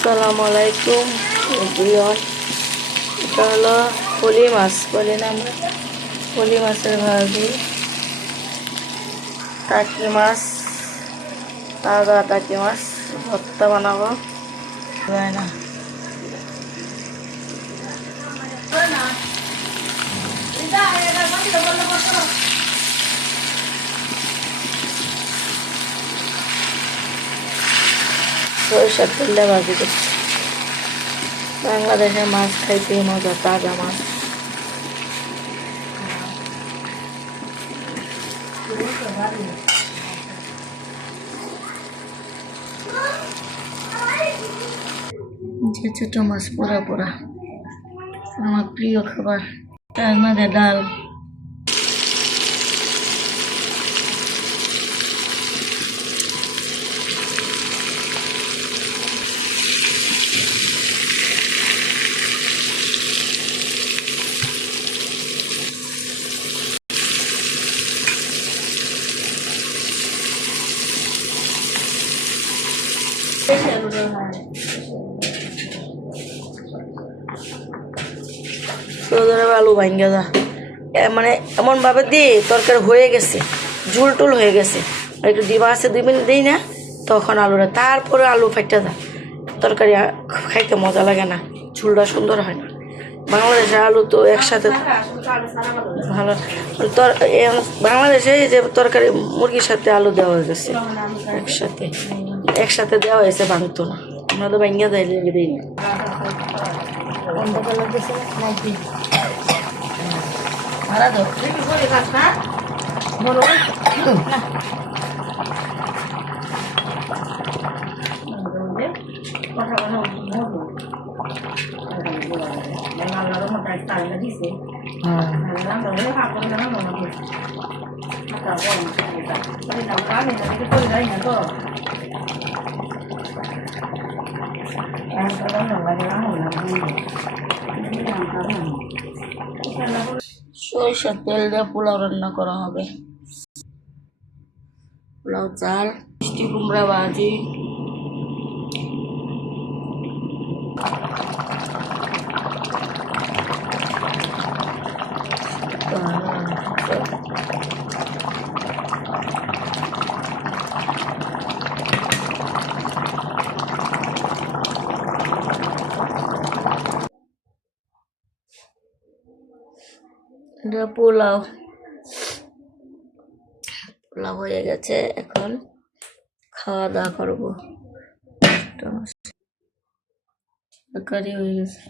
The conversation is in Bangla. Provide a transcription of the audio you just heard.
আসসালামু আলাইকুম এভরিওয়ান। এটা হলো পলি মাছ, বলি না আমরা, পলি মাছের ভাজি। টাকি মাছ, তাজা টাকি মাছ ভর্তা বানাবো। যায় না সরিষার তেলে ভাজি করছি। বাংলাদেশের মাছ খাইতে মজা, তাজা মাছ। যে ছোট মাছ পোড়া পোড়া, আমার প্রিয় খাবার। তার মধ্যে ডাল, আলু ভাঙ্গা যা, মানে এমন ভাবে দিই তরকারি হয়ে গেছে, ঝুল টুল হয়ে গেছে, একটু ডিমা আছে 2 মিনিট দিই না, তখন আলুটা, তারপরে আলু ফাইটা যায়। তরকারি খাইতে মজা লাগে না, ঝুলটা সুন্দর হয় না। বাংলাদেশের আলু তো একসাথে ভালো। বাংলাদেশে যে তরকারি মুরগির সাথে আলু দেওয়া হয়ে গেছে, একসাথে দেওয়া হয়েছে, ভাঙতো না। আমরা তো ভাঙ্গা যাই, লেগে দিই না। ভাড়া দাও বলো সরিষার তেল দিয়ে পোলাও রান্না করা হবে। পোলাও চাল, মিষ্টি কুমড়া ভাজি, পোলাও পোলাও হয়ে গেছে। এখন খাওয়া দাওয়া করবো। তরকারি হয়ে গেছে।